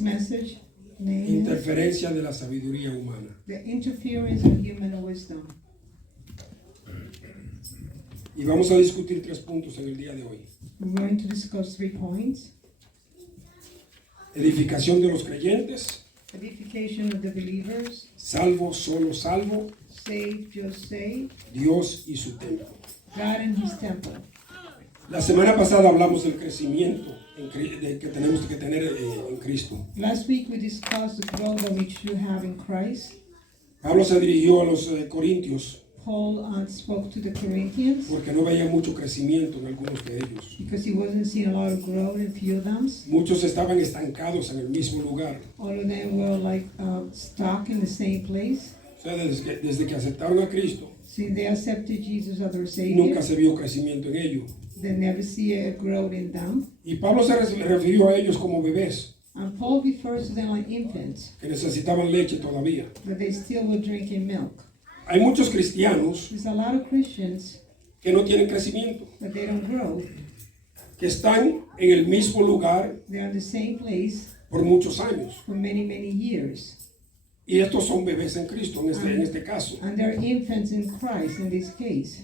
Message name is Interferencia de la sabiduría humana. The Interference of Human Wisdom. Y vamos a discutir 3 puntos en el día de hoy. We're going to discuss 3 points. Edificación de los creyentes, Edification of the believers, salvo, solo salvo, saved, just saved, Dios y su templo. God and His temple. La semana pasada hablamos del crecimiento que tenemos que tener en Cristo. Last week we discussed the growth that we should have in Christ. Pablo se dirigió a los corintios Paul spoke to the Corinthians porque no veía mucho crecimiento en algunos de ellos. because he wasn't seeing a lot of growth in a few of them. Muchos estaban estancados en el mismo lugar. All of them were like stuck in the same place. O sea, desde que aceptaron a Cristo, Since they accepted Jesus as their Savior, nunca se vio crecimiento en ellos. they never see a growth in them. Y Pablo se refirió a ellos como bebés And Paul refers to them like infants, que necesitaban leche todavía. but they still were drinking milk. Hay muchos cristianos There's a lot of Christians que no tienen crecimiento, that they don't grow. que están en el mismo lugar They're in the same place por muchos años. for many, many years. Y estos son bebés en Cristo en este caso. And they're infants in Christ in this case.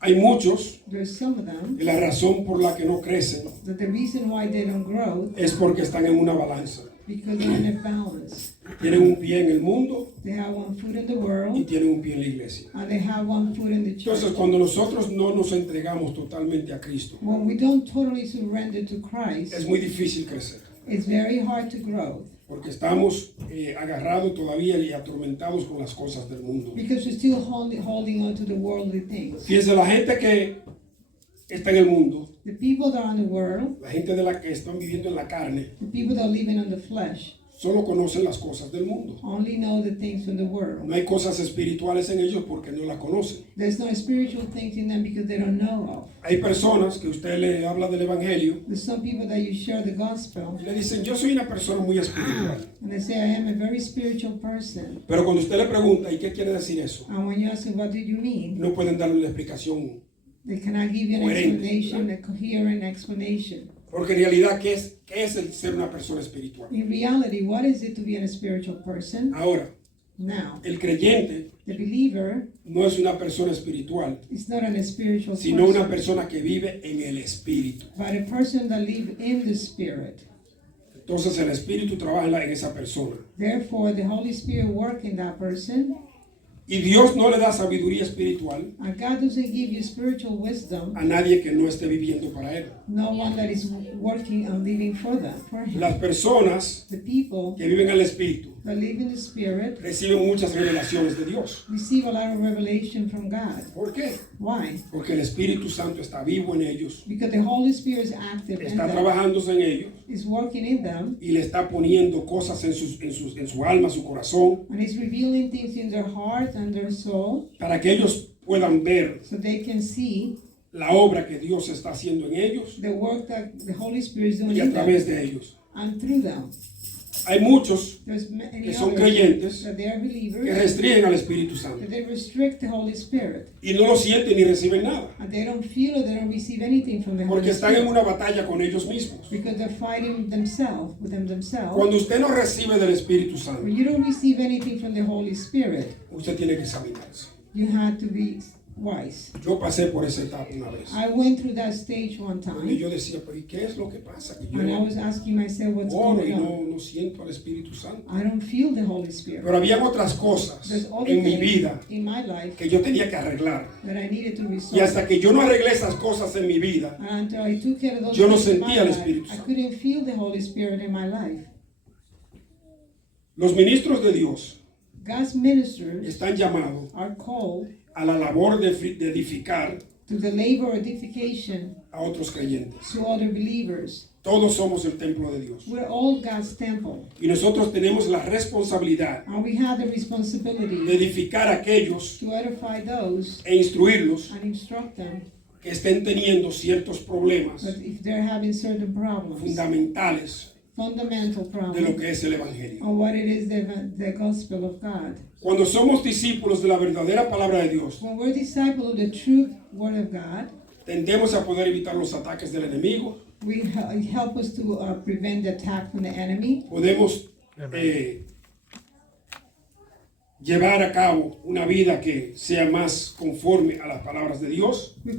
Hay muchos There's some of them que la razón por la que no crecen that the reason why they don't grow es porque están en una balanza. because they're in a balance. Tienen un pie en el mundo They have one foot in the y world tienen un pie en la iglesia. and they have one foot in the church. Entonces, cuando nosotros no nos entregamos totalmente a Cristo, When we don't totally surrender to Christ, es muy difícil crecer, it's very hard to grow porque estamos agarrados todavía y atormentados con las cosas del mundo. because we're still holding on to the worldly things. Fíjense, la gente que está en el mundo, The people that are in the world, la gente de la que están viviendo en la carne, the people that are living on the flesh, solo conocen las cosas del mundo. only know the things from the world. No hay cosas espirituales en ellos porque no las conocen. There's no spiritual things in them because they don't know of. Hay personas que usted le habla del evangelio There's some people that you share the gospel y le dicen, yo soy una persona muy espiritual. and they say, I am a very spiritual person. Pero cuando usted le pregunta, ¿y qué quiere decir eso? And when you ask them, what did you mean? No pueden darle una explicación. They cannot give you an Coherente, explanation, a coherent explanation. Porque en realidad, ¿qué es el ser una persona espiritual? In reality, what is it to be a spiritual person? Ahora, Now, el creyente the believer no es una persona espiritual, is not a spiritual sino una person, persona que vive en el espíritu. but a person that lives in the Spirit. Entonces el espíritu trabaja en esa persona. Therefore, the Holy Spirit works in that person, Y Dios no le da sabiduría espiritual and God doesn't give you spiritual wisdom, a nadie que no esté viviendo para Él. no one that is working and living for that, for Him. Las personas The people que viven en el espíritu that live in the Spirit reciben muchas revelaciones de Dios. receive a lot of revelation from God. ¿Por qué? Why? Porque el Espíritu Santo está vivo en ellos, Because the Holy Spirit is active in está them, trabajándose en ellos is working in them, y le está poniendo cosas en su alma, su corazón, and is revealing things in their heart and their soul para que ellos puedan ver so they can see la obra que Dios está haciendo en ellos the work that the Holy Spirit is doing y a in través them de ellos. and through them. Hay muchos There's many que son others creyentes that they are que believers, restringen al Espíritu Santo that they restrict the Holy Spirit, y no lo sienten ni reciben nada, and they don't feel or they don't receive anything from the porque Holy están en Spirit una batalla con ellos mismos. because they're fighting themselves with themselves. Cuando usted no recibe del Espíritu Santo, When you don't receive anything from the Holy Spirit, usted tiene que examinarse. you have to be wise. Yo pasé por esa etapa una vez. I went through that stage one Y time, yo decía, pero ¿y qué es lo que pasa? Que yo and I was asking myself, what's oro y going on? no siento al Espíritu Santo. I don't feel the Holy Spirit. Pero había otras cosas There's other en mi things vida in my life que yo tenía que arreglar. that I needed to Y resolve. hasta que yo no arreglé esas cosas en mi vida, And until I took care of those yo no things in my sentía el life, Espíritu I Santo. couldn't feel the Holy Spirit in my life. los ministros de Dios God's ministers están llamados are called a la labor de edificar to the labor of edification a otros creyentes. to other believers. Todos somos el templo de Dios. We're all God's temple, Y nosotros tenemos la responsabilidad and we have the de responsibility edificar a aquellos to edify those e instruirlos and instruct them. que estén teniendo ciertos problemas But if they're having certain problems, fundamentales fundamental de lo problems, que es el Evangelio. on what it is the gospel of God. Cuando somos discípulos de la verdadera palabra de Dios, When we're disciples of the true word of God, tendemos a poder evitar los ataques del enemigo help us to prevent the attack from the enemy. Podemos llevar a cabo una vida que sea más conforme a las palabras de Dios. We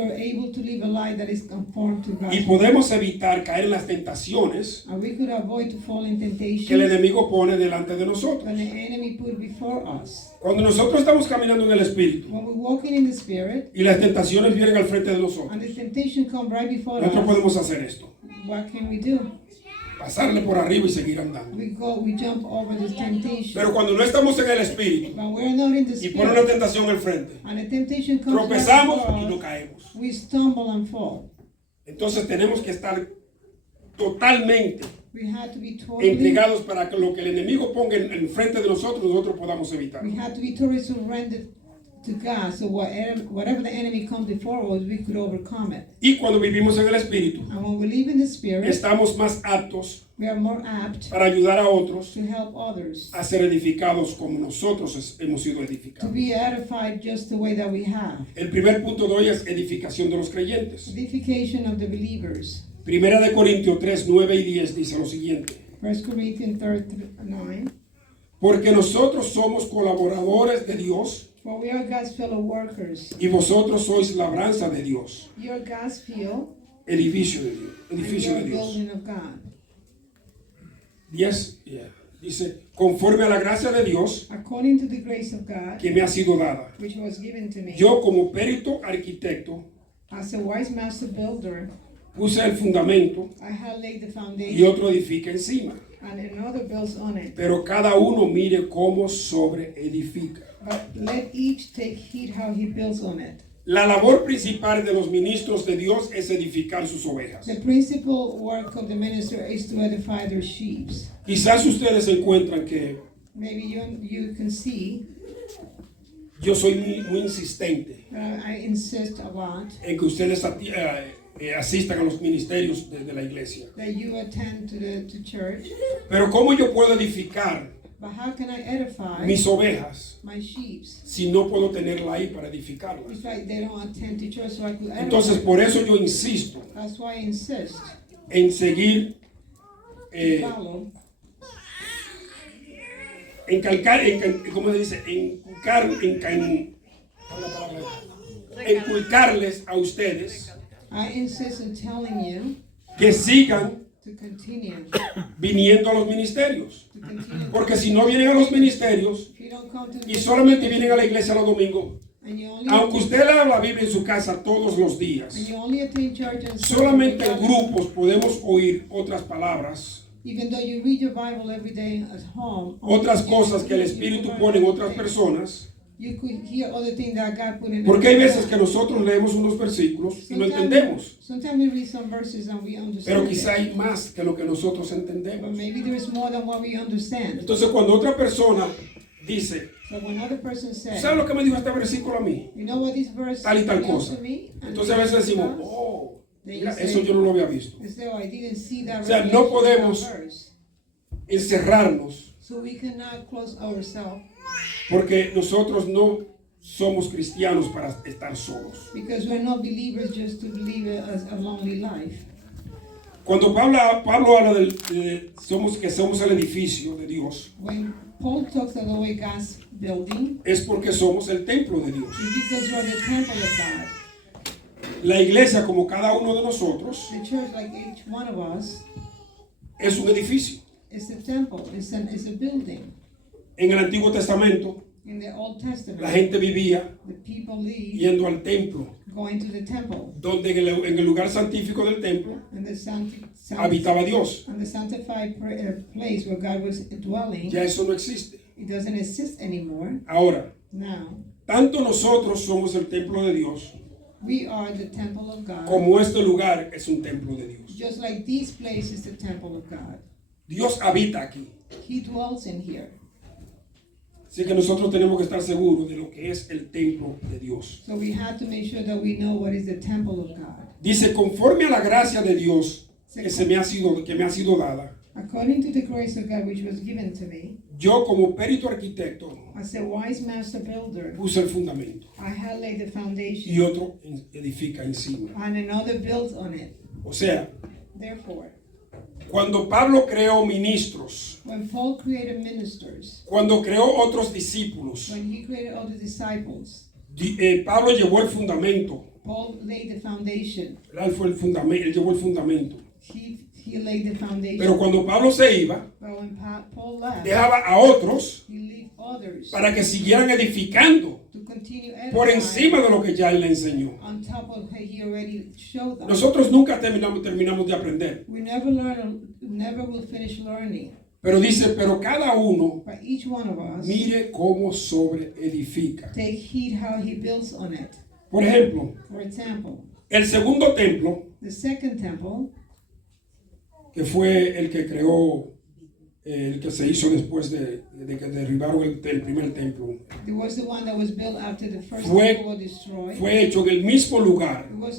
are able to live a life that is conformed to God's Y podemos evitar caer en las tentaciones and we could avoid to fall in que el temptation enemigo pone delante de nosotros. when the enemy put before us. Cuando nosotros estamos caminando en el Espíritu When we're walking in the Spirit y las tentaciones vienen al frente de nosotros, and the temptation come right before nosotros us, podemos hacer esto: what can we do? pasarle por arriba y seguir andando. We jump over the temptation. Pero cuando no estamos en el Espíritu When we're not in the y pone una Spirit tentación al frente, and the temptation comes right tropezamos before y no us, caemos. we stumble and fall. Entonces tenemos que estar totalmente We had to be totally entregados para que lo que el enemigo ponga en frente de nosotros podamos evitar. We had to be totally surrendered to God, so whatever the enemy comes before us, we could overcome it. Y cuando vivimos en el Espíritu, And when we live in the Spirit, estamos más aptos we are more apt para ayudar a otros to help others, a ser edificados como nosotros hemos sido to edificados. be edified just the way that we have. El primer punto de hoy es edificación de los creyentes. Edification of the believers. Primera de Corintios 3, 9 y 10 dice lo siguiente: 1 Corinthians 9. porque nosotros somos colaboradores de Dios For we are God's fellow workers. y vosotros sois labranza de Dios, You are God's field, edificio de Dios, and edificio you are de Dios. building of God. 10, dice, conforme a la gracia de Dios According to the grace of God, que me ha sido dada, which was given to me, yo como perito arquitecto as a wise master builder, puse el fundamento I have laid the y foundation, otro edifica encima, and another builds on it. pero cada uno mire cómo sobre edifica. But let each take heed how he builds on it. La labor principal de los ministros de Dios es edificar sus ovejas. The principal work of the minister is to edify their sheep. Quizás ustedes encuentran que Maybe you can see yo soy muy insistente that I insist a lot en que ustedes asistan a los ministerios de la iglesia. that you attend to church. Pero ¿cómo yo puedo edificar But how can I edify mis ovejas my sheep si no puedo tenerla ahí para edificarlas? if they don't attend to church, so I could edify? Entonces por eso yo insisto That's why I insist en seguir, follow, ¿cómo se dice? Inculcarles a ustedes I insist in telling you que sigan to continue. viniendo a los ministerios. To continue. Porque si no vienen a los ministerios If you don't come to y the solamente vienen a la iglesia los domingos, and you only aunque usted lea la Biblia en su casa todos los días, and you only attend church and solamente en grupos podemos oír otras palabras, even though you read your Bible every day at home, otras cosas que el Espíritu pone en otras personas. you could hear other things that God put in. Porque hay veces que nosotros leemos unos versículos y lo entendemos, Sometimes we read some verses and we understand. pero quizá it. hay más que lo que nosotros But entendemos. maybe there is more than what we understand. Entonces cuando otra persona dice, So when other person says, ¿sabes lo que me dijo este versículo a mí? you know what this verse Tal y tal means cosa. to me? And Entonces a veces decimos, because oh, then mira, you say, eso yo no lo había visto. as though I didn't see that O sea, no revelation in podemos- that verse. Encerrarnos, So we cannot close ourselves porque nosotros no somos cristianos para estar solos. because we're not believers just to live a lonely life. Cuando Pablo habla que somos el edificio de Dios, When Paul talks about the way God's building, es porque somos el templo de Dios. it's because we're the temple of God. La iglesia, como cada uno de nosotros, The church, like each one of us, es un edificio. is a temple. It's a building. En el Antiguo Testamento, In the Old Testament, la gente vivía the people live yendo al templo, going to the temple, donde en el lugar santífico del templo and the habitaba Dios. and the sanctified place where God was dwelling. Ya eso no existe. It doesn't exist anymore. Ahora, Now, tanto nosotros somos el templo de Dios, we are the temple of God. como este lugar es un templo de Dios. Just like this place is the temple of God. Dios habita aquí. He dwells in here. Así que nosotros tenemos que estar seguros de lo que es el templo de Dios. So we have to make sure that we know what is the temple of God. Dice, conforme a la gracia de Dios que me ha sido dada, According to the grace of God which was given to me, yo como perito arquitecto as a wise master builder, puse el fundamento I have laid the y foundation, otro edifica encima. and another builds on it. O sea, Therefore, cuando Pablo creó ministros, when Paul created ministers, cuando creó otros discípulos, when he created other disciples, Pablo llevó el fundamento. Paul laid the foundation. Él fue el fundamento, él llevó el fundamento. He laid the foundation. Pero cuando Pablo se iba, But when Paul left, dejaba a otros he left others para que siguieran edificando to continue por edifying encima de lo que ya él le enseñó. on top of what he already showed them. Nosotros nunca terminamos de aprender. We never will finish learning. Pero dice, pero cada uno But each one of us mire cómo sobre edifica. take heed how he builds on it. Por ejemplo, For example, el segundo templo, the second temple, que fue el que creó, el que se hizo después de que derribaron el primer templo, there was the one that was built after the first Fue- temple was destroyed. fue hecho en el mismo lugar It was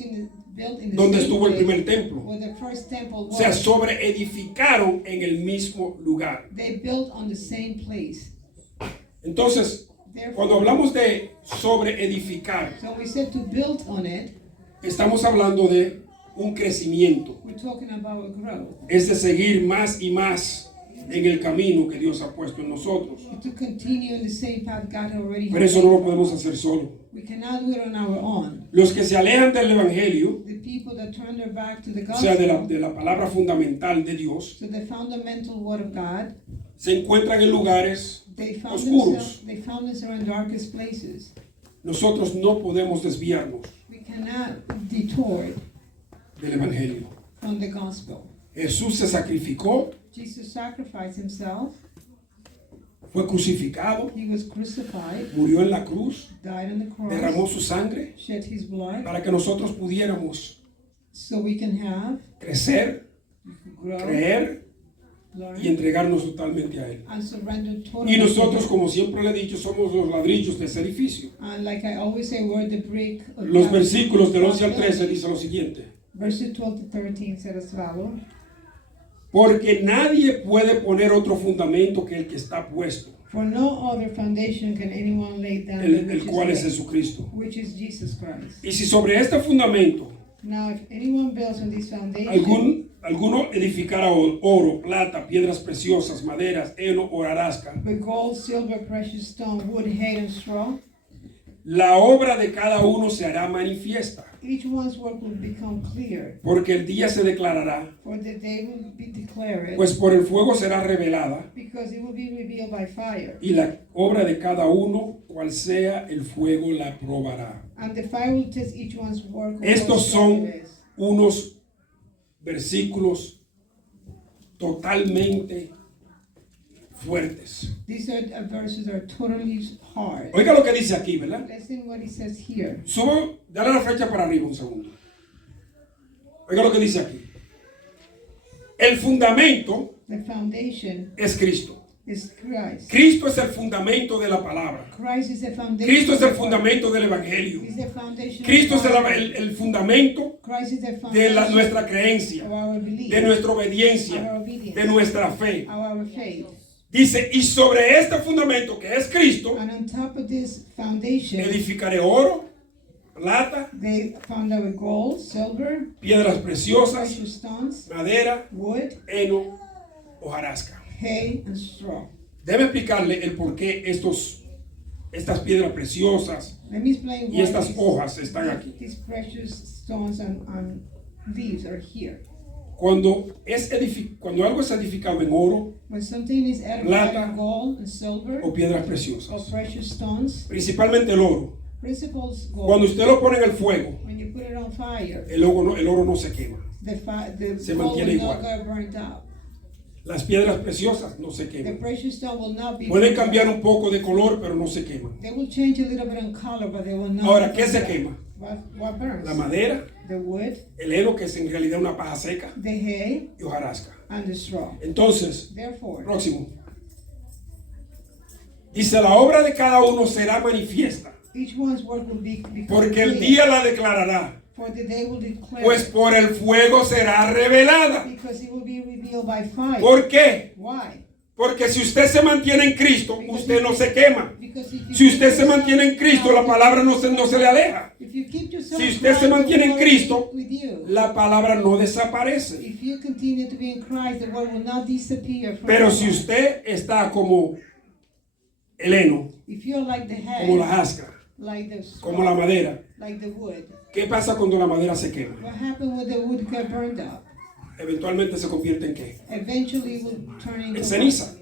built in the donde same estuvo el place primer templo. where the first temple O sea, was. sobre edificaron en el mismo lugar. They built on the same place. Entonces, cuando Therefore, hablamos de sobre edificar, so we said to build on it, estamos hablando de un crecimiento. we're talking about a growth. Es de seguir más y más en el camino que Dios ha puesto en nosotros. To continue in the same path God already Pero has. eso no lo podemos hacer solo. We cannot do it on our own. Los que se alejan del Evangelio, The people that turn their back to the o sea, gospel, de la palabra fundamental de Dios, to the fundamental word of God, se encuentran en lugares they oscuros. found themselves in darkest places. Nosotros no podemos desviarnos We cannot detour del Evangelio. from the gospel. Jesús se sacrificó, Jesus sacrificed himself. fue crucificado, He was crucified, murió en la cruz, died on the cross, derramó su sangre shed his blood, para que nosotros pudiéramos so we can have, crecer, grow, creer y learn, entregarnos totalmente a Él. and surrender totally. Y to nosotros, him. como siempre le he dicho, somos los ladrillos de ese edificio. And like I always say, we're the brick of Los God's versículos del 11 al 13 building. dice lo siguiente. Verses 12 to 13 said as follows. Porque nadie puede poner otro fundamento que el que está puesto, For no other foundation can anyone lay down than el cual es Jesucristo. which is Jesus Christ. Y si sobre este fundamento Now, if anyone builds on this foundation, alguno edificara oro, plata, piedras preciosas, maderas, heno o hojarasca, with gold, silver, precious stone, wood, hay, and straw, la obra de cada uno se hará manifiesta, each one's work will become clear, porque el día se declarará, for the day will be declared, pues por el fuego será revelada, because it will be revealed by fire, y la obra de cada uno, cual sea el fuego, la probará. and the fire will test each one's work. according Estos to son what it is. unos versículos totalmente fuertes. These verses are totally hard. Oiga lo que dice aquí, ¿verdad? Listen what he says here. Subo, dale la flecha para arriba un segundo. Oiga lo que dice aquí. El fundamento The foundation es Cristo. is Christ. Cristo es el fundamento de la palabra. Christ is the foundation. Cristo es el fundamento del Evangelio. Is the foundation. Cristo of es our- el fundamento Christ is the de foundation nuestra of creencia, our belief, de nuestra obediencia, de nuestra fe. our faith. Dice, y sobre este fundamento que es Cristo, And on top of this foundation, edificaré oro, plata, they found out gold, silver, piedras preciosas, precious stones, madera, wood, heno, hojarasca. hay, and straw. Debe explicarle el por qué estas piedras preciosas Let me explain y why estas hojas están aquí. these precious stones and leaves are here. Cuando algo es edificado en oro When something is edified Plata, in gold and silver o piedras or preciosas, precious stones, principalmente el oro, principles gold. cuando usted lo pone en el fuego, When you put it on fire, el oro no se quema. the Se gold mantiene will not igual. get burnt out. Las piedras preciosas no se The queman. precious stone will not be Pueden burnt cambiar out. un poco de color, pero no se queman. They will change a little bit in color, but they will not. Ahora, be ¿qué se burnt out. quema? What burns? La madera, The wood, el heno, que es en realidad una paja seca, the hay, y hojarasca. and the straw. Entonces, Therefore, próximo. Dice, la obra de cada uno será manifiesta, each one's work will be become porque el clear, día la declarará, for the day will declare, pues por el fuego será revelada. because it will be revealed by fire. ¿Por qué? Why? Porque si usted se mantiene en Cristo, usted no se quema. Because if you Si usted keep se mantiene en Cristo, la palabra no se le aleja. if you keep yourself Si usted se Christ, mantiene the en word Cristo, will be with you. la palabra no desaparece. If you continue to be in Christ, the word will not disappear from Pero your si life. usted está como el heno, If you're like the head, como la jasca, like the como la madera, like the wood, ¿qué pasa cuando la madera se quema? what happened when the wood got burned up? Eventualmente se convierte en qué? Eventually it will turn into En ceniza.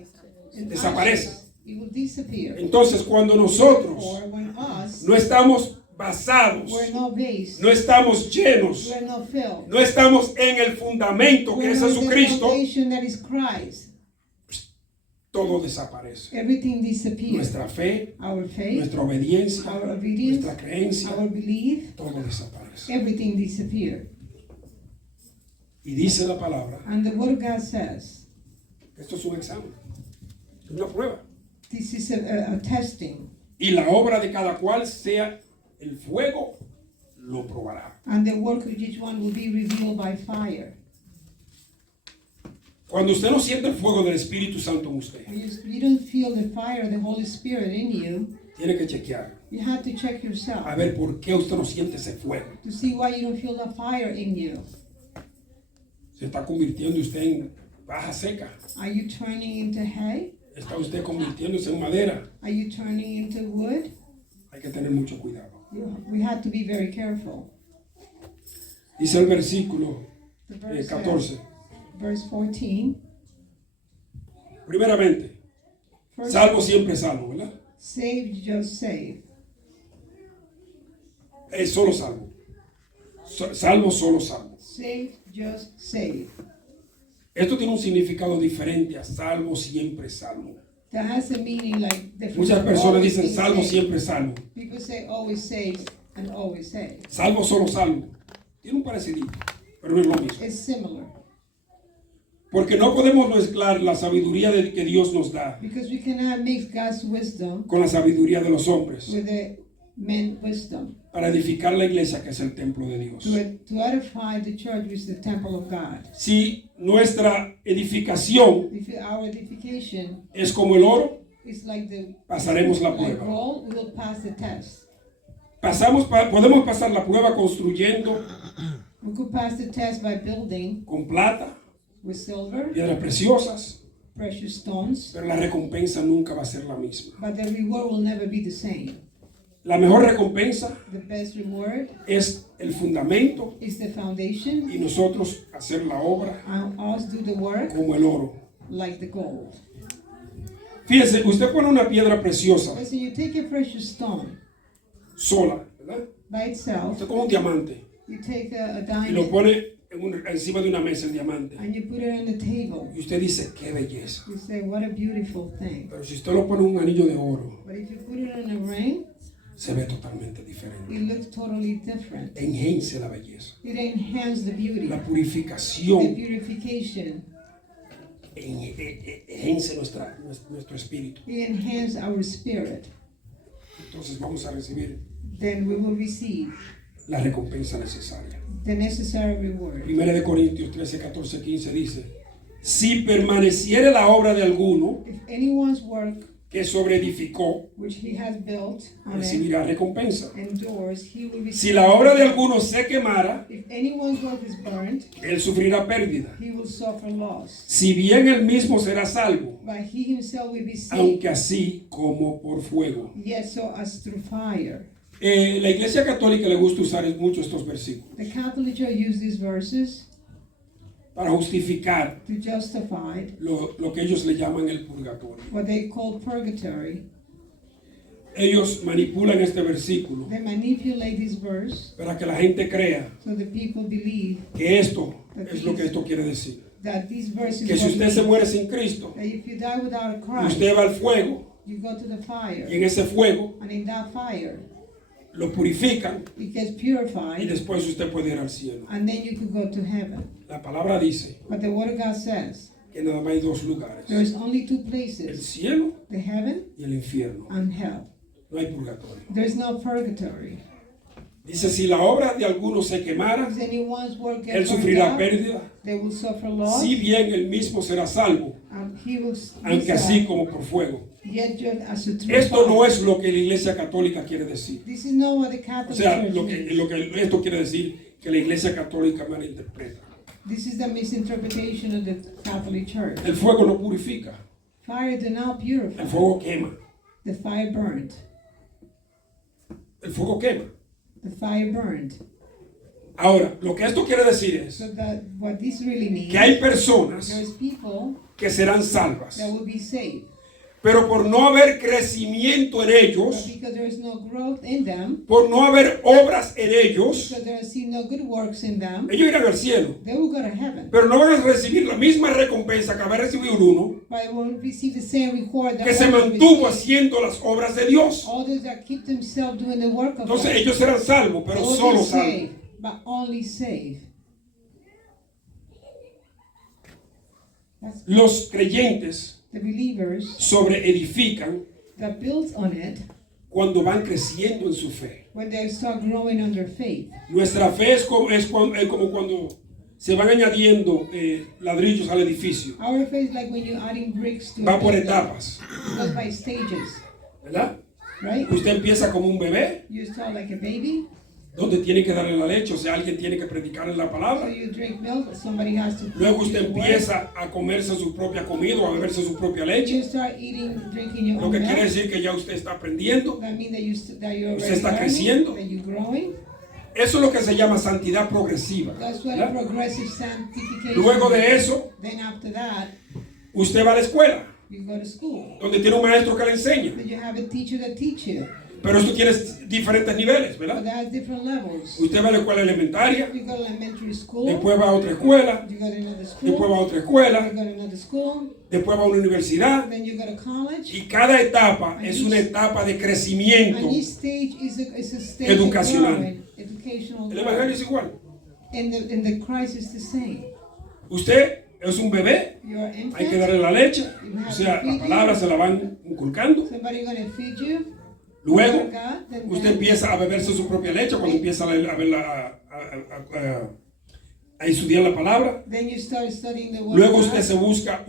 in Desaparece. ashes. It will disappear. Entonces, cuando nosotros Or when us, no estamos basados, we're not based, no estamos llenos, we're not filled. no estamos en el fundamento que We're es not the Jesucristo, foundation that is Christ. todo desaparece. Everything disappears. Nuestra fe, Our faith, nuestra obediencia, our obedience, nuestra creencia, our belief, todo desaparece. everything disappears. Y dice la palabra, And the word of God says, esto es un examen, es una prueba. this is a testing. Y la obra de cada cual sea el fuego, lo probará. And the work of each one will be revealed by fire. Cuando usted no siente el fuego del Espíritu Santo en usted, When you don't feel the fire of the Holy Spirit in you, tiene que chequear you have to check yourself a ver por qué usted no siente ese fuego. to see why you don't feel the fire in you. Se está convirtiendo usted en paja seca. Are you turning into hay? Está usted convirtiéndose en madera. Are you turning into wood? Hay que tener mucho cuidado. We have to be very careful. Dice el versículo The verse, 14. verse 14. Primeramente, First, salvo siempre salvo, ¿verdad? saved, just saved. Es solo salvo. Salvo, solo salvo. Saved, just saved. Esto tiene un significado diferente a salvo, siempre salvo. That has a meaning like different. Muchas personas Always dicen being salvo, saved. siempre salvo. People say always saved and always saved. Salvo, solo salvo. Tiene un parecidito, pero no es lo mismo. It's similar Porque no podemos mezclar la sabiduría que Dios nos da because we cannot mix God's wisdom con la sabiduría de los hombres with the men's wisdom para edificar la iglesia que es el templo de Dios. to edify the church, which is the temple of God. Si nuestra edificación If our edification es como el oro, is like the pasaremos la like prueba. gold, we will pass the test. Podemos pasar la prueba construyendo We could pass the test by building con plata, with silver, piedras preciosas, precious stones, pero la recompensa nunca va a ser la misma. but the reward will never be the same. La mejor recompensa The best reward es el fundamento is the foundation, y nosotros hacer la obra and us do the work como el oro. like the gold. Fíjese, usted pone una piedra preciosa Listen, you take a precious stone sola, ¿verdad? by itself, Usted coge un diamante you take a y lo diamond pone encima de una mesa, el diamante. and you put it on the table. Y usted dice, qué belleza. You say, what a beautiful thing. Pero si usted lo pone en un anillo de oro, But if you put it on a ring, se ve totalmente diferente. it looks totally different. Enhance la belleza. It enhances the beauty, La the purificación purification. enhance nuestro espíritu. It enhances our spirit. Entonces vamos a recibir Then we will receive la recompensa necesaria. the necessary reward. Primera de Corintios 13, 14, 15 dice, si permaneciere la obra de alguno If anyone's work que sobreedificó, which he has built on it recibirá recompensa. endures, he will Si receive. la obra de alguno se quemara, If anyone's work is burned, él sufrirá pérdida. he will suffer loss. Si bien él mismo será salvo, But he himself will be saved, aunque así como por fuego. yet so as through fire. La Iglesia Católica le gusta usar mucho estos versículos The Catholic Church used these verses para justificar to justify lo que ellos le llaman el purgatorio. what they call purgatory. Ellos manipulan este versículo They manipulate this verse para que la gente crea so the people believe que esto es lo que esto quiere decir. that this verse is Que si what usted se means muere sin Cristo, that if you die without y Christ, usted va al fuego, you go to the fire, y en ese fuego and in that fire, lo purifican, it gets y purified, después usted puede ir al cielo. and then you could go to heaven. La palabra dice But the Word of God says que nada más hay dos lugares, there's only two el places, cielo the heaven y el infierno. and hell. No hay purgatorio. There's no purgatory. Dice, si la obra de alguno se quemara, If anyone's work él gets burned sufrirá out, pérdida. they will suffer loss. Si bien él mismo será salvo, He will aunque así como por fuego. yet just as a true Esto no fire. es lo que la Iglesia Católica quiere decir. This is not what the O Catholic sea, Church lo que esto quiere decir que la Iglesia Católica malinterpreta. This is the misinterpretation of the Catholic Church. El fuego no purifica, Fire did not purify. el fuego quema. The fire burned. El fuego quema. The fire burned. Ahora, lo que esto quiere decir es So that what this really means, que hay personas there's people que serán salvas, that will be saved. pero por no haber crecimiento en But ellos, because there is no growth in them, por no haber obras en ellos, because there is no good works in them, ellos irán al cielo, they will go to heaven. pero no van a recibir la misma recompensa que haber recibido uno But they will receive the same reward that que se others mantuvo receive. haciendo las obras de Dios. Others that keep themselves doing the work of Entonces God. ellos serán salvos, They pero will solo be salvos. saved, but only saved. That's Los creyentes the believers sobreedifican that build on it cuando van creciendo en su fe. when they start growing on their faith. Nuestra fe es como cuando se van añadiendo ladrillos al edificio. Our faith is like when you're adding bricks to Va a por building. etapas, It goes by stages, ¿verdad? right? Usted empieza como un bebé, You start like a baby, donde tiene que darle la leche, o sea, alguien tiene que predicarle la so palabra. you drink milk, somebody has to Luego teach usted you the word. empieza a comerse su propia comida o a beberse su propia You leche, start drinking your lo own que milk. quiere decir que ya usted está aprendiendo. That means that you're Usted already está learning, creciendo. that you're growing. Eso es lo que se llama santidad progresiva, That's what ¿verdad? progressive sanctification Luego de is. eso, Then after that, usted va a la escuela, you go to school. donde tiene un maestro que le enseña. Then you have a teacher that teach you. Pero esto tiene diferentes niveles, But ¿verdad? that has different levels. Usted va a la escuela elementaria, You go to elementary school. después va a otra escuela, You go to another school. después va a otra You escuela, go to another school. después va a una universidad. Then you go to college. Y cada etapa es una etapa de crecimiento. And each stage is a stage Educacional. of growing, educational El evangelio growth. es igual. And the Christ is the same. Usted es un bebé, You're an hay que infant. darle la leche, o sea, la palabra se la van inculcando. Somebody going to feed you. Luego, Word of God, then usted empieza a beberse su propia leche cuando empieza a estudiar la palabra. Then you start studying the word Luego of usted God. se busca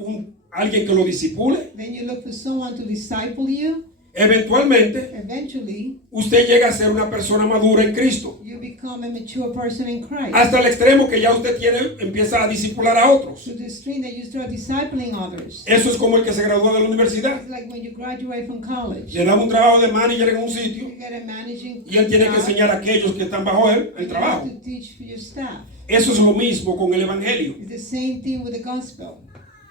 alguien que lo disipule. Then you look for someone to disciple you. Eventualmente, Eventually, usted llega a ser una persona madura en Cristo. you become a mature person in Christ. Hasta el extremo que ya usted empieza a discipular a otros. To the extreme that you start discipling others. Eso es como el que se gradúa de la universidad. It's like when you graduate from college. Le dan un trabajo de manager en un sitio You get a managing y él tiene que job, enseñar a aquellos que están bajo él el you trabajo. have to teach for your staff. Eso es lo mismo con el evangelio. It's the same thing with the gospel.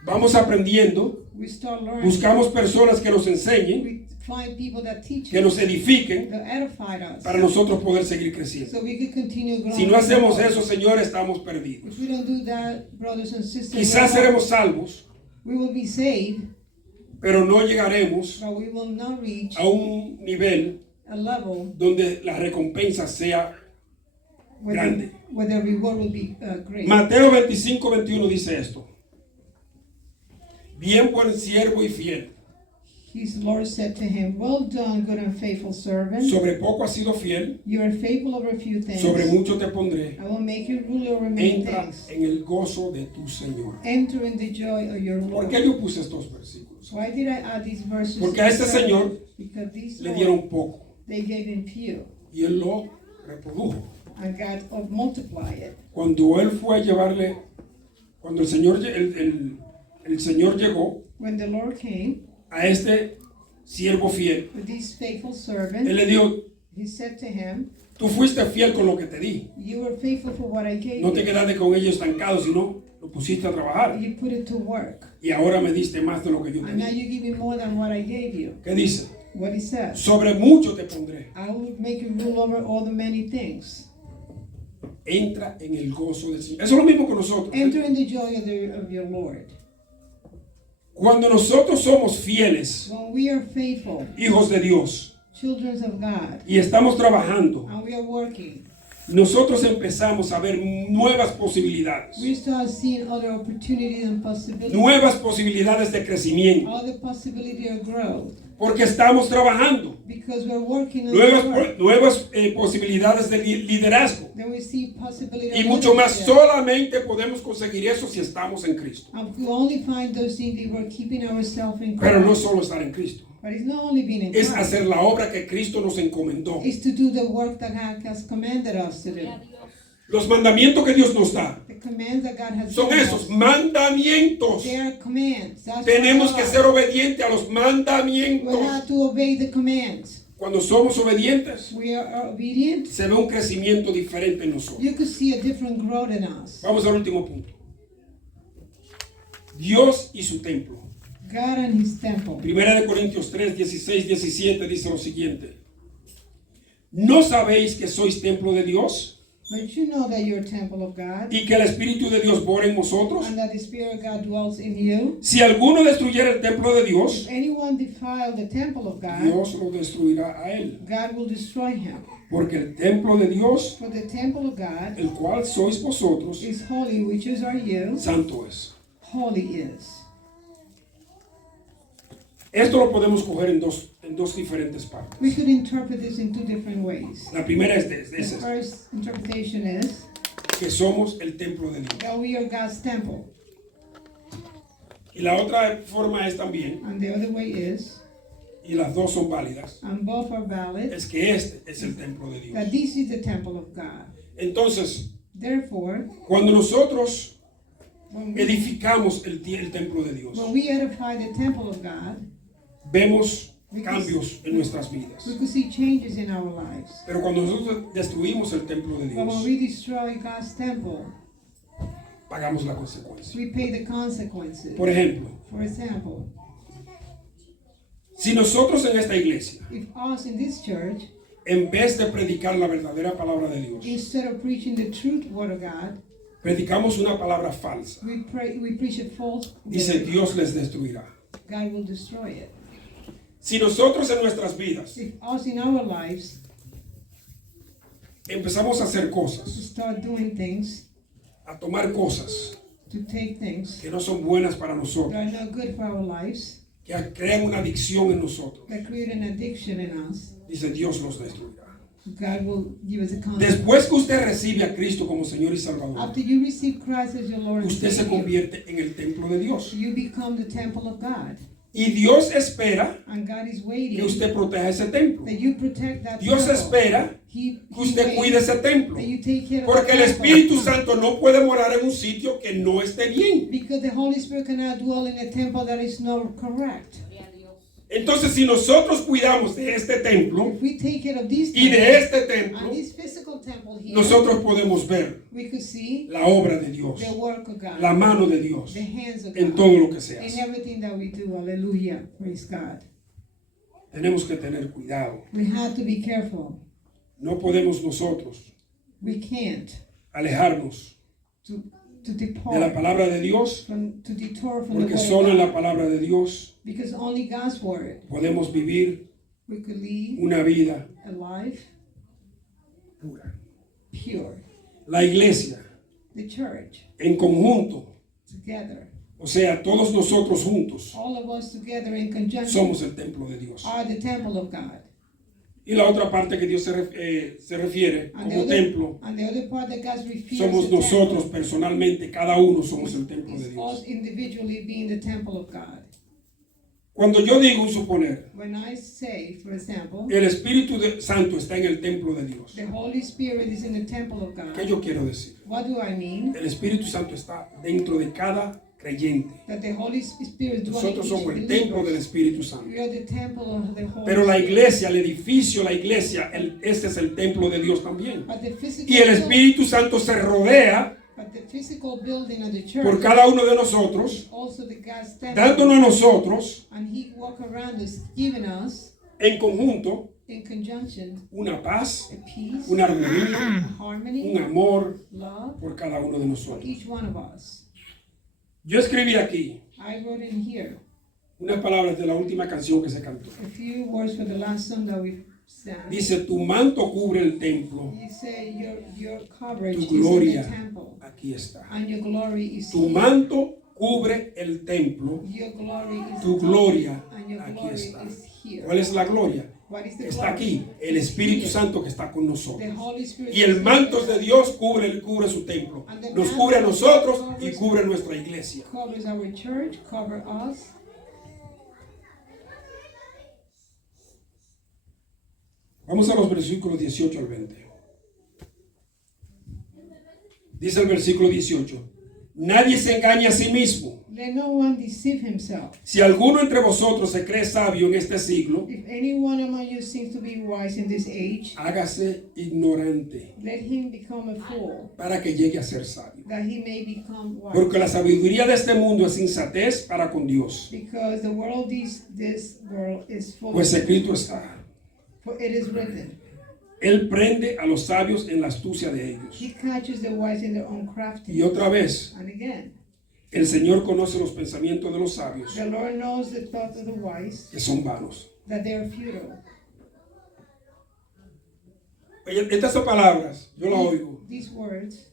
Vamos aprendiendo, We start learning. buscamos personas que nos enseñen, We find people that teach que us, nos edifiquen that edify us, para nosotros poder seguir creciendo. so we can continue growing. Si no hacemos eso, Señor, estamos perdidos. If we don't do that, brothers and sisters, Quizás seremos salvos, we will be saved, pero no llegaremos but we will not reach a un nivel a level donde la recompensa sea grande. where the reward will be great. Mateo 25:21 dice esto. Bien buen siervo y fiel. His Lord said to him, "Well done, good and faithful servant. Sobre poco has sido fiel, You are faithful over a few things. sobre mucho te pondré. I will make you ruler over many Entra things. en el gozo de tu Señor. Enter in the joy of your ¿Por Lord." qué yo puse estos versículos? Why did I add these verses? Porque a este señor Because these le Lord, dieron poco they gave him few, y él lo reprodujo. and God multiplied it. Cuando él fue a llevarle, cuando el Señor llegó When the Lord came a este siervo fiel, with this faithful él servant, le dijo, he said to him, tú fuiste fiel con lo que te di. "You were faithful for what I gave No te you. quedaste con ellos estancado, sino lo pusiste a trabajar. You put it to work, Y ahora me diste más de lo que yo te and now di. you give me more than what I gave you." ¿Qué dice? What he says, Sobre mucho te pondré. "I will make you rule over all the many things." Entra en el gozo del Señor. Eso es lo mismo que nosotros. Enter in the joy of your Lord. Cuando nosotros somos fieles, When we are faithful, hijos de Dios, children of God, y estamos trabajando, and we are working, nosotros empezamos a ver nuevas posibilidades. we start seeing other opportunities and possibilities, Nuevas posibilidades de crecimiento. other possibility of growth. Porque estamos trabajando. Because we're working on the work. Nuevas posibilidades de liderazgo. Then we see possibility of Y mucho más, leadership. solamente podemos conseguir eso si estamos en Cristo. And we only find those things if we're keeping ourselves in Pero no Christ. solo estar en Cristo, But it's not only being in es Christ. hacer la obra que Cristo nos encomendó. It's to do the work that God has commanded us to do. Los mandamientos que Dios nos da The commands that God has son given esos us. mandamientos. They are commands. That's Tenemos what que they ser are. obedientes a los We mandamientos. have to obey the commands. Cuando somos obedientes, We are obedient. se ve un crecimiento diferente en nosotros. You could see a different growth in us. Vamos al último punto. Dios y su templo. God and His temple. Primera de Corintios 3, 16, 17 dice lo siguiente. ¿No sabéis que sois templo de Dios But you know that you're a temple of God, y que el Espíritu de Dios mora en vosotros? and that the Spirit of God dwells in you. Si alguno destruyera el templo de Dios, If anyone defile the temple of God, Dios lo destruirá a él. God will destroy him. Porque el templo de Dios, For the temple of God el cual sois vosotros, is holy, which is are you. santo es. Holy is. Esto lo podemos coger en dos diferentes partes. We could interpret this in two different ways. La primera es The esta, first interpretation is que somos el templo de Dios. that we are God's temple. Y la otra forma es también, And the other way is, y las dos son válidas, and both are valid, es que este es el templo de Dios. that this is the temple of God. Entonces, Therefore, cuando nosotros when we, edificamos el templo de Dios, when we edify the temple of God, vemos cambios en nuestras vidas. we could see changes in our lives. Pero cuando nosotros destruimos el templo de But when Dios, we destroy God's temple, pagamos la consecuencia. we pay the consequences. Por ejemplo, For example, si nosotros en esta iglesia, if us in this church, en vez de predicar la verdadera palabra de Dios, instead of preaching the truth word of God, predicamos una palabra falsa, we preach a false dice word, Dios les destruirá. God will destroy it. Si nosotros en nuestras vidas If us in our lives empezamos a hacer cosas, start doing things, a tomar cosas to take things que no son buenas para that nosotros, are not good for our lives, que crean una adicción en nosotros, that create an addiction in us, dice Dios los destruirá. God will give us a consequence. Después que usted recibe a Cristo como Señor y Salvador, After you receive Christ as your Lord and usted se Savior, convierte en el templo de Dios. you become the temple of God. Y Dios espera And God is que waiting usted proteja ese templo. that you protect that Dios temple. espera He que usted waits cuide ese templo. that you take care of Porque the el temple. Espíritu Santo no puede morar en un sitio que no esté bien. Because the Holy Spirit cannot dwell in a temple that is not correct. Entonces, si nosotros cuidamos de este templo If we take care of this y de temple, este templo, and this physical temple here, nosotros podemos ver we could see la obra de Dios, the work of God, la mano de Dios the hands of en God, todo lo que se in hace. everything that we do. Hallelujah. Praise God. Tenemos que tener cuidado. We have to be careful. No podemos nosotros We can't alejarnos to de la depart palabra de Dios, to detour from porque the solo word en of la God. palabra de Dios Because only God's word, podemos vivir we could lead una vida a life pura. pure. La iglesia The church en conjunto, together, o sea, todos nosotros juntos, all of us together in conjunction, somos el templo de Dios. are the temple of God. Y la otra parte que Dios se refiere And como templo, the other part that God refers somos to nosotros temple personalmente, cada uno somos el templo de is Dios. us individually being the temple of God. Cuando yo digo un suponer, When I say, for example, el Espíritu Santo está en el templo de Dios, the Holy Spirit is in the temple of ¿qué God, yo quiero decir? what do I mean? El Espíritu Santo está dentro de cada creyente. That the Holy Spirit dwells in Nosotros each somos el templo del believer. Espíritu Santo. We are the temple of the Holy Pero la Spirit. iglesia, el edificio, la iglesia, este es el templo de Dios también. But the physical Y el building- Espíritu Santo se rodea but the physical building of the church por cada uno de nosotros, is also the God's temple. dándonos a nosotros And He walk around us, giving us en conjunto in conjunction una paz, a peace, una armonía, a harmony, un amor love por cada uno de for nosotros. each one of us. Yo escribí aquí I wrote in here unas palabras de la última canción que se cantó. a few words for the last song that we sang. Dice, tu manto cubre el templo, You say your coverage tu is in gloria the temple, aquí está. and your glory is Tu here. manto cubre el templo, Your glory is tu here, gloria and and your Aquí glory está. is here. ¿Cuál es la gloria? What is the Está glory? aquí, el Espíritu Santo que está con nosotros. The Holy Spirit Y el is manto here. de Dios cubre su templo. Nos cubre a nosotros y cubre nuestra iglesia. Covers our church, cover us. Vamos a los versículos 18 al 20. Dice el versículo 18: nadie se engaña a sí mismo. Let no one deceive himself. Si alguno entre vosotros se cree sabio en este siglo, If anyone among you seems to be wise in this age, hágase ignorante let him become a fool, para que llegue a ser sabio. that he may become wise. Porque la sabiduría de este mundo es insensatez para con Dios. Because the world, this world is full Pues of escrito está: for it is written, Él prende a los sabios en la astucia de ellos. he catches the wise in their own Y craftiness. otra vez, And again, el Señor conoce los pensamientos de los sabios, the Lord knows the thoughts of the wise, que son vanos. that they are futile. Oye, estas son palabras, yo las oigo. These words,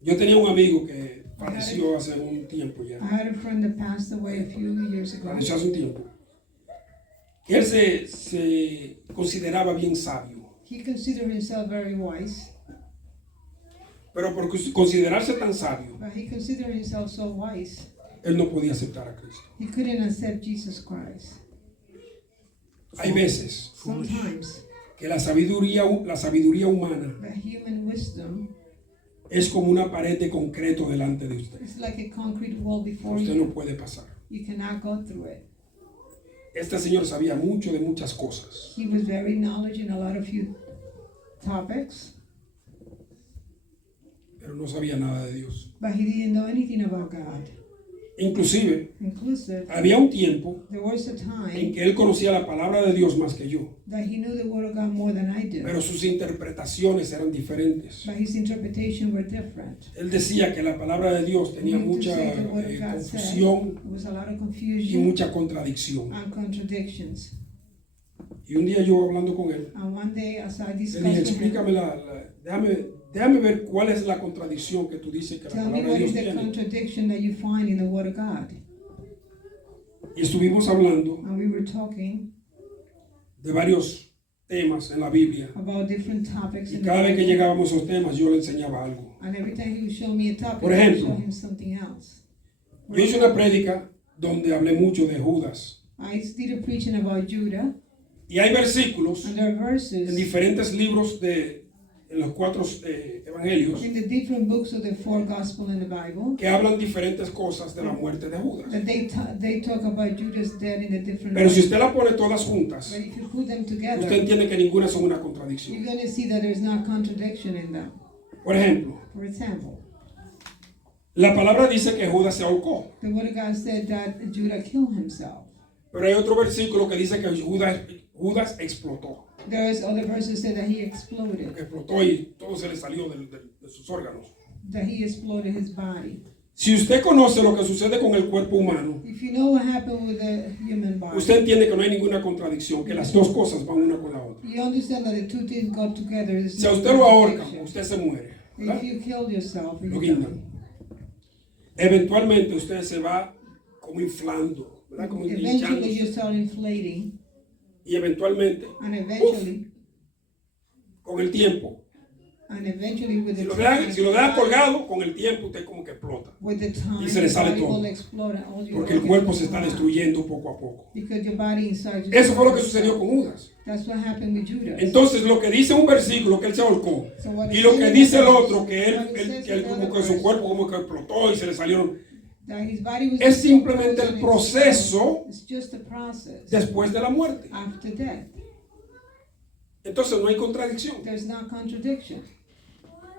Yo tenía un amigo que falleció hace un tiempo I ya. had a friend that passed away a few years ago. Falleció hace un tiempo. Él se consideraba bien sabio. He considered himself very wise, Pero por considerarse tan sabio, but he considered himself so wise, él no podía aceptar a Cristo. he couldn't accept Jesus Christ. Hay veces Sometimes que la sabiduría humana the human wisdom es como una pared de concreto delante de usted. is like a concrete wall before Usted you. no puede pasar. You cannot go through it. Este señor sabía mucho de muchas cosas, He was very knowledgeable in a lot of few topics, pero no sabía nada de Dios. but he didn't know anything about God. Inclusive, Inclusive, había un tiempo there was a en time que él conocía la palabra de Dios más que yo, that he knew the Word of God more than I did, pero sus interpretaciones eran diferentes. but his interpretation were different. Él decía que la palabra de Dios tenía He used to mucha say the Word of God said, confusión there was a lot of y confusion mucha contradicción. and contradictions. Y un día yo hablando con él, And one day, as I le dije, discussed with explícame him, déjame ver cuál es la contradicción que tú dices que la tell me palabra de what Dios is the tiene. contradiction that you find in the Word of God. Y estuvimos hablando And we were talking de varios temas en la Biblia. about different topics Y in the cada vez que Bible. llegábamos a esos temas, yo le enseñaba algo. And every time he would show me a topic, Por I would ejemplo, show him something else. Yo hice una prédica donde hablé mucho de Judas. I did a preaching about Judah, Y hay versículos and there are en verses diferentes libros en los 4 evangelios in the different books of the four Gospels in the Bible que hablan diferentes cosas de la muerte de Judas. that they talk about Judah's death in a different Pero si way. usted la pone todas juntas, But if you put them usted together, entiende que ninguna son una you're contradicción. going to see that there's no contradiction in them. Por ejemplo, For example, la palabra dice que Judas se ahorcó. the Word of God said that Judah killed himself. Pero hay otro versículo que dice que Judas explotó. There's other verses that he exploded, Que explotó y todo se le salió de sus órganos. that he exploded his body. Si usted conoce lo que sucede con el cuerpo humano, If you know what happened with the human body, usted entiende que no hay ninguna contradicción, que las dos cosas van una con la otra. you understand that the two things go together. There's Si a no usted lo ahorcan, contradiction. usted se muere, ¿verdad? If you kill yourself, Lo you guindan. die. Eventualmente usted se va como inflando, ¿verdad? Como Eventually hinchándose. you start inflating, Y eventualmente, and eventually, con el tiempo, with si the lo time, dejan colgado, con el tiempo usted como que explota. with the time, y se le sale the body todo. will explode and all your Porque el organs cuerpo will se está come out. destruyendo poco a poco. Because your body inside just Eso fue lo que sucedió con Judas. That's what happened with Judas. Entonces, lo que dice un versículo, que él se ahorcó, So what y it lo says que in dice the el verse, otro, que what it él says que él in the como other que su verse, cuerpo como que explotó y se le salieron. that his body was Es simplemente decomposed el and proceso it's just a process después de la muerte. after death. Entonces, no hay contradicción. There's no contradiction.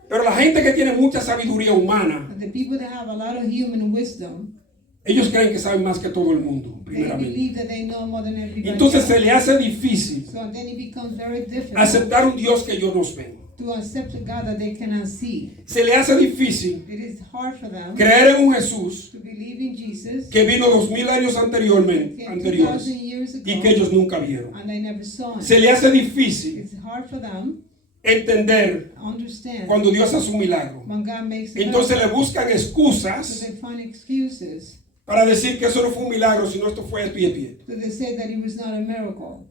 Pero la gente que tiene mucha sabiduría humana, And the people that have a lot of human wisdom, ellos creen que saben más que todo el mundo, they primeramente. believe that they know more than everybody Entonces else. se le hace difícil So then it becomes very difficult aceptar un Dios que ellos no ven. to accept a God that they cannot see. Se le hace difícil It is hard for them creer en un Jesús to believe in Jesus que vino 2000 años came anteriores 2,000 years ago y que ellos nunca vieron. and they never saw him. Se le hace difícil It's hard for them entender to understand cuando Dios hace un milagro. when God makes a Entonces miracle. le buscan So excusas they find excuses para decir que eso no fue un milagro, sino esto fue esto y esto. So they said that it was not a miracle.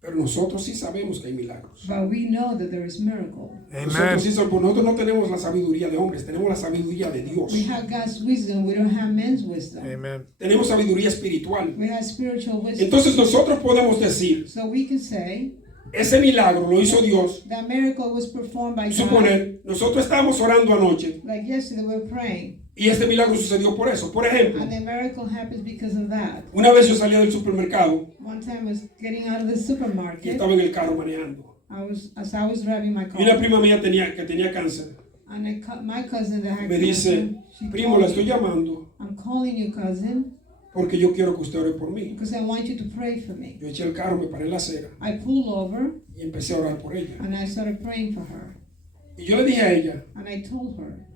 Pero nosotros sí sabemos que hay milagros. But we know that there is miracle. Nosotros sí sabemos, nosotros no tenemos la sabiduría de hombres, tenemos la sabiduría de Dios. We have God's wisdom. We don't have man's wisdom. Amen. Tenemos sabiduría espiritual. We have spiritual wisdom. Entonces nosotros podemos decir, So we can say ese milagro lo hizo Dios. that miracle was performed by God. Suponer, nosotros estábamos orando anoche Like yesterday we were praying. y este milagro sucedió por eso. Por ejemplo, And the miracle happens because of that. una vez yo salía del supermercado One time I was getting out of the y supermarket. estaba en el carro manejando. As I was driving my Y una car. prima mía que tenía cáncer And my cousin that had me cancer, dice, she primo, told la me, estoy llamando I'm calling you, cousin, porque yo quiero que usted ore por mí. because I want you to pray for me. Yo eché el carro, me paré en la acera I pulled over y empecé a orar por ella. and I started praying for her. Y yo le dije a ella, And I told her,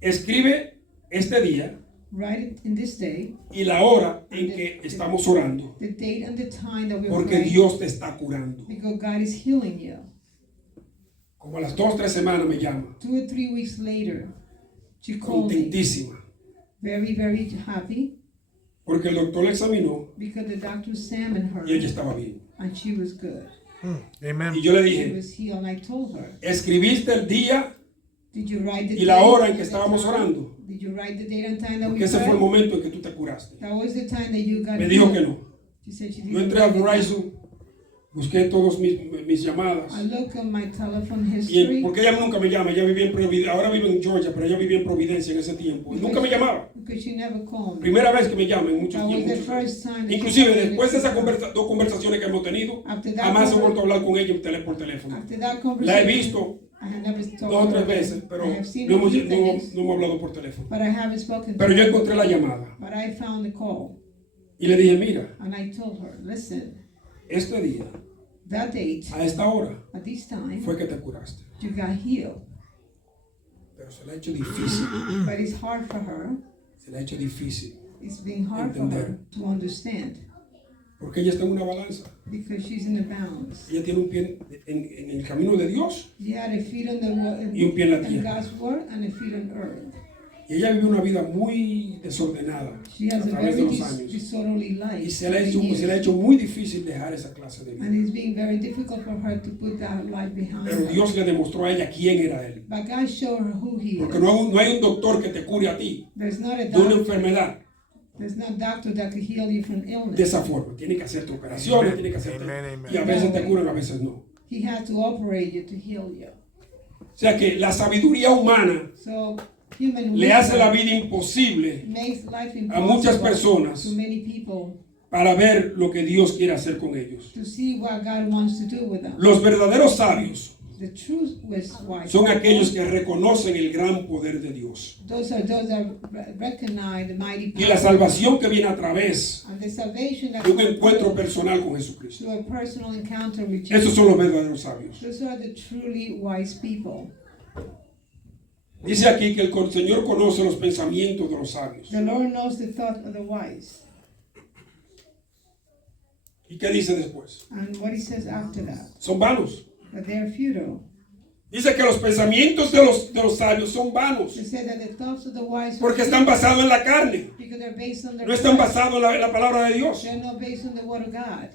escribe este día write it in this day, y la hora en que estamos orando, the date and the time that we're porque praying, Dios te está curando. because God is healing you. Como a las 2 o 3 semanas me llama, 2 or 3 weeks later, she called me, contentísima, very, very happy, porque el doctor la examinó because the doctor examined her y ella estaba bien. and she was good. Amen. Y yo le She dije, was healed. And I told her, escribiste el día did you write the y la date hora en and que the estábamos time? orando, Did you write the date and time that we porque ese fue el prayed? momento en que tú te curaste. That was the time that you got Me dijo que healed. no. She said she Yo didn't entré a write it down. Verizon, busqué todas mis llamadas. I look on my telephone Y history porque ella nunca me llama, ella vivía en Providencia, ahora vive en Georgia, pero ella vivía en Providencia en ese tiempo. Y nunca me llamaba. because she never called me. Primera vez que me llama en muchos That was the tiempos. first time that she Inclusive called me. después de esas dos conversaciones que hemos tenido, After that jamás he conver- vuelto a hablar con ella por teléfono. After that La he conversation, visto I had never talked 2 o to 3 her. veces, pero I have seen no her hemos, a few times, no hemos hablado por teléfono. but I haven't spoken to Pero yo her. encontré la llamada But I found the call, y le dije, mira, and I told her, listen, este día, that date, a esta hora, at this time, fue que te curaste. you got healed. Pero se le ha hecho difícil, But it's hard for her. se le ha hecho difícil, It's been hard for her to understand porque ella está en una balanza. because she's in the balance. Ella tiene un pie en el camino de Dios She had a feet on the word, y un pie en la in tierra. God's word, and a feet on earth. Y ella vive una vida muy desordenada She a has a través de very los años. disorderly life. Y se le ha years. hecho muy difícil dejar esa clase de And vida. it's been very difficult for her to put that life behind Pero her. Dios le demostró a ella quién era Él. But God showed her who He Porque is. no hay un doctor que te cure a ti There's not a de una doctor. enfermedad There's not a doctor that could heal you from de illness. esa forma. Tiene que hacerte operaciones, Amen. tiene que hacerte... Amen, amen. Y a veces te curan, a veces no. He had to operate you to heal you. O sea que la sabiduría humana So human le hace la wisdom vida imposible makes life a muchas impossible personas to many people para ver lo que Dios quiere hacer con ellos. to see what God wants to do with them. Los verdaderos sabios The truth was wise. son aquellos que reconocen el gran poder de Dios. Those that recognize the mighty Y la power salvación que viene a través and the salvation that de un comes encuentro personal con Jesucristo. through a personal encounter with Esos Jesus. son los verdaderos sabios. Those are the truly wise people. Dice aquí que el Señor conoce los pensamientos de los sabios. The Lord knows the thought of the wise. ¿Y qué dice después? And what He says after that, Son vanos. that they are futile. Dice que los pensamientos de los sabios son vanos They say that the thoughts of the wise are porque están basados en la carne. because they're based on the No están flesh. basados en la palabra de Dios. They're not based on the word of God.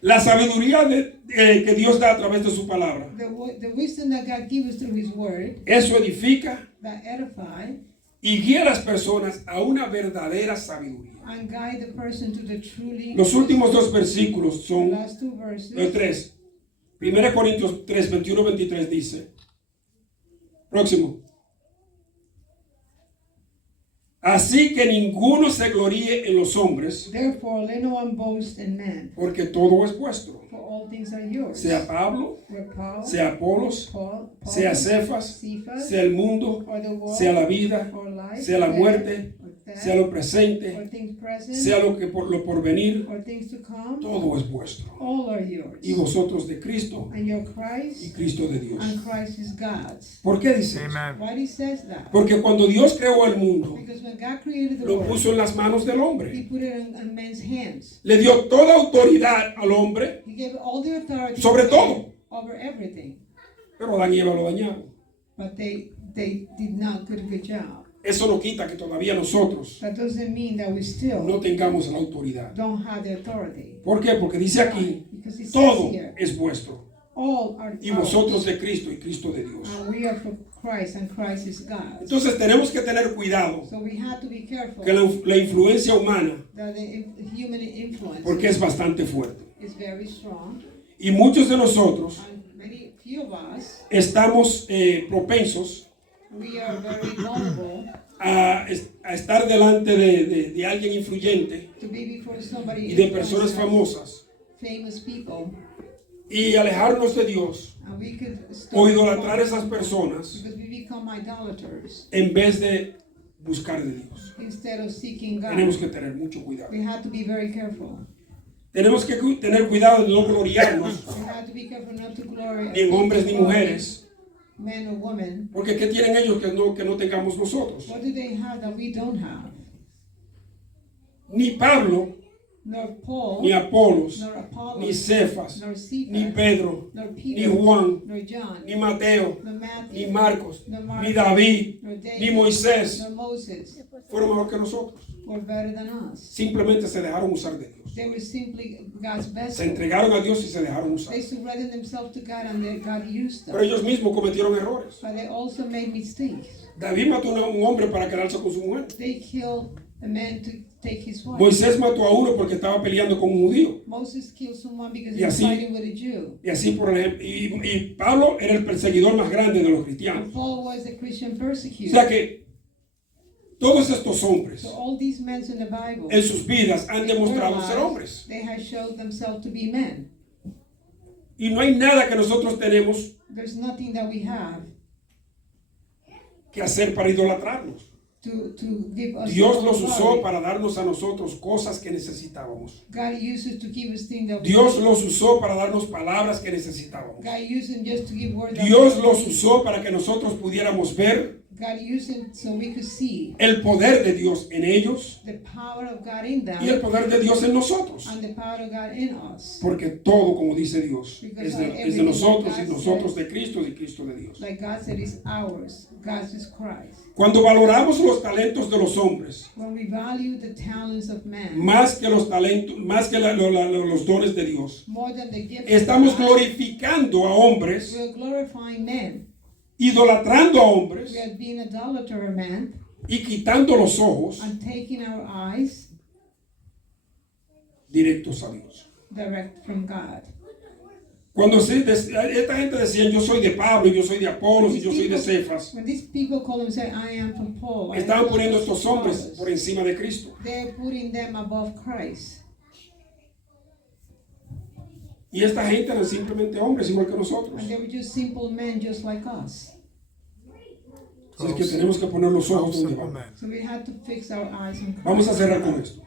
La sabiduría que Dios da a través de su palabra. The wisdom that God gives through His word Eso edifica that edify y guía a las personas a una verdadera sabiduría. and guide the person to the truly. Los últimos dos versículos The son last two verses. 3. 1 Corintios 3, 21-23 dice. Próximo. Así que ninguno se gloríe en los hombres, Therefore, let no one boast in man, porque todo es vuestro. for all things are yours. Sea Pablo, Where Paul, sea Apolos, Paul, sea Cefas, Cephas, sea el mundo, or the world, sea la vida, or life, sea la death, muerte, or death, sea lo or presente, things present, sea lo por venir, or things to come, todo es vuestro. all are yours. Y vosotros de Cristo And your y Christ, Cristo de Dios. and Christ is God's. ¿Por qué dice eso? Amen. Why He says that? Porque cuando Dios creó el mundo, Because when God created the lo world, puso en las manos del He hombre. put it in men's hands. Le dio toda autoridad al hombre, He gave all the authority Sobre to todo. man over everything. pero Adán y Eva lo dañaron. But they they did not do a good job. Eso no quita que todavía nosotros That doesn't mean that we still no tengamos la autoridad. don't have the authority. ¿Por qué? Porque dice aquí, Because it says todo here, es vuestro. all are Y ours, vosotros de Cristo y Cristo de Dios. and we are for Christ, and Christ is God. Entonces tenemos que tener cuidado So we have to be careful que la influencia humana, that the human influence porque es bastante fuerte. is very strong, Y muchos de nosotros and few of us, estamos propensos we are very vulnerable a estar delante de alguien influyente to be before somebody y de personas famosas famous people, y alejarnos de Dios and we could stop o idolatrar a esas personas because we become idolaters en vez de buscar de Dios. instead of seeking God. Tenemos que tener mucho cuidado. We have to be very careful. Tenemos que tener cuidado de no gloriarnos We have to be careful not to glory ni en hombres ni mujeres, men or women. porque ¿qué tienen ellos que no tengamos nosotros? What do they have that we don't have? Ni Pablo, Nor Paul, ni Apolos, nor Apollos, ni Cefas, nor Cephas, ni Pedro, nor ni Peter, Juan, nor John, ni Mateo, nor Matthew, ni Marcos, nor ni Mark, David, nor David, ni Moisés nor Moses fueron mejor que nosotros. were better than us. Simplemente se dejaron usar de Dios. They were simply God's Se vessels. entregaron a Dios y se dejaron usar. They surrendered themselves to God, and God used Pero them. ellos mismos cometieron errores. But they also made mistakes. David mató a un hombre para quedarse con su mujer. They killed a man to take his wife. Moisés mató a uno porque estaba peleando con un judío. Moses killed someone because Y he was así- fighting with a Jew. Y así por ejemplo. Y Pablo era el perseguidor más grande de los cristianos. And Paul was the Christian O persecutor. sea que todos estos hombres So all these men in the Bible, en sus vidas han in their demostrado ser lives, hombres. they have showed themselves to be men. Y no hay nada que nosotros tenemos There's nothing that we have que hacer para idolatrarlos. to give us. Dios all los glory. usó para darnos a nosotros cosas que necesitábamos. God uses to give us things that we Dios need. los usó para darnos palabras que necesitábamos. God using just to give words. that Dios we los need. usó para que nosotros pudiéramos ver God using so we could see el poder de Dios en ellos the power of God in them y el poder de Dios en nosotros. and the power of God in us. Porque todo, como dice Dios, es de nosotros y nosotros de Cristo y Cristo de Dios. Like God said, is ours. God's is Christ. Cuando valoramos los talentos de los hombres, When we value the talents of man más que los talentos, más que los dones de Dios, more than the gifts estamos of God, glorificando a hombres, we are glorifying men. idolatrando a hombres We are being idolater of man y quitando los ojos and taking our eyes directos a Dios. direct from God. Cuando esta gente decía yo soy de Pablo, yo soy de Apolos y yo soy de Cefas, When these people call themselves, I am from Paul, I am estaban from poniendo a estos hombres Apollos, por encima de Cristo. they're putting them above Christ. Y esta gente eran simplemente hombres igual que nosotros. And they were just simple men just like us. Así es que tenemos que poner los ojos donde van. So we had to fix our eyes on Christ. Vamos a cerrar con esto.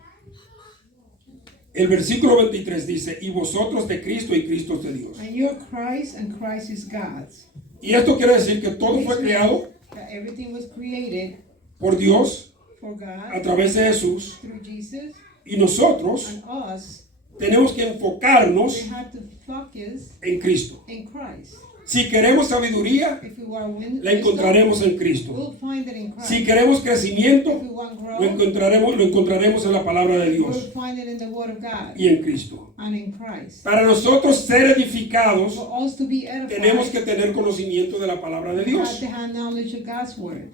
El versículo 23 dice, y vosotros de Cristo y Cristo de Dios. And you're Christ and Christ is God's. Y esto quiere decir que todo fue creado That everything was created por Dios for a God través de Jesús through Jesus, y nosotros and us, tenemos que enfocarnos we had to focus en Cristo. in Christ. Si queremos sabiduría, If we want la encontraremos en Cristo. we'll find it in Christ. Si queremos If crecimiento, we want lo growth, encontraremos en la palabra de we'll Dios find it in the Word of God y en Cristo. and in Christ. Para nosotros ser edificados, For us to be edified, tenemos que tener conocimiento de la palabra de we have Dios. to have knowledge of God's Word.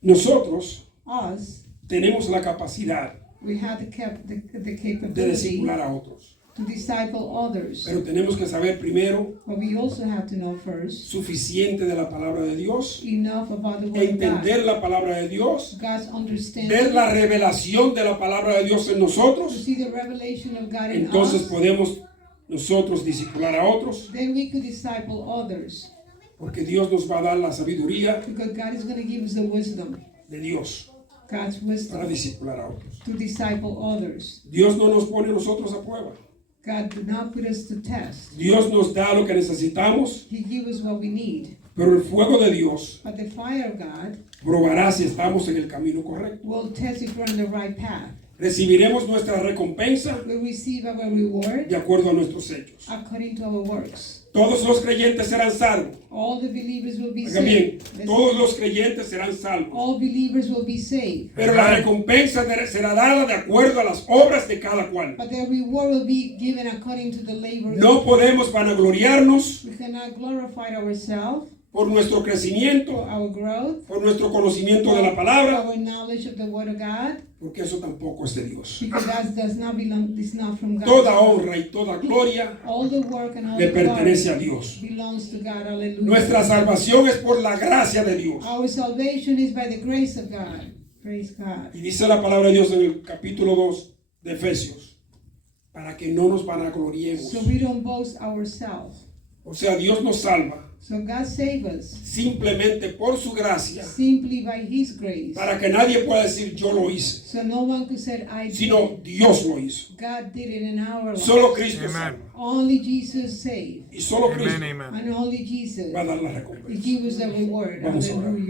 Nosotros Us, tenemos la capacidad we have the de capability discipular a otros. to disciple others. Pero tenemos que saber primero But we also have to know first suficiente de la palabra de Dios, enough about the Word of entender God. la palabra de Dios, God's ver understanding, la revelación de la palabra de Dios en to nosotros. see the revelation of God in Entonces us. podemos nosotros discipular a otros, Then we could disciple others. porque Dios nos va a dar la sabiduría Because God is going to give us the wisdom, de Dios God's para wisdom, discipular a otros. to disciple others. Dios no nos pone a nosotros a prueba. God did not put us to test. Dios nos da lo que necesitamos, He gives us what we need. pero el fuego de Dios But the fire of God probará si estamos en el camino correcto. will test if we're on the right path. Recibiremos nuestra recompensa We receive our reward de acuerdo a nuestros hechos. according to our works. Todos los creyentes serán salvos. All the believers will be Oiga bien, saved. todos los creyentes serán salvos. All believers will be saved. Pero la recompensa será dada de acuerdo a las obras de cada cual. But their reward will be given according to the labor. No podemos vanagloriarnos We cannot glorify ourselves por nuestro for crecimiento, our growth, por nuestro conocimiento de la for palabra, our knowledge of the Word of God, porque eso tampoco es de Dios. because that does not belong. It's not from God. Toda honra y toda gloria All the work and all le the glory pertenece a Dios. belongs to God. Hallelujah. Nuestra salvación es por la gracia de Dios. Our salvation is by the grace of God. Praise God. Y dice la palabra de Dios en el capítulo 2 de Efesios, para que no nos vanagloriemos. So we don't boast ourselves. O sea, Dios nos salva So God save us simplemente por su gracia, simply by His grace. para que nadie pueda decir yo lo hice, So no one could say, I did. sino Dios lo hizo. God did it in our life. Solo Cristo Amen. salva. Only Jesus saved. Y solo Cristo Amen, amen. And only Jesus va a dar la will recompensa. give us the reward. Vamos a orar. Hallelujah.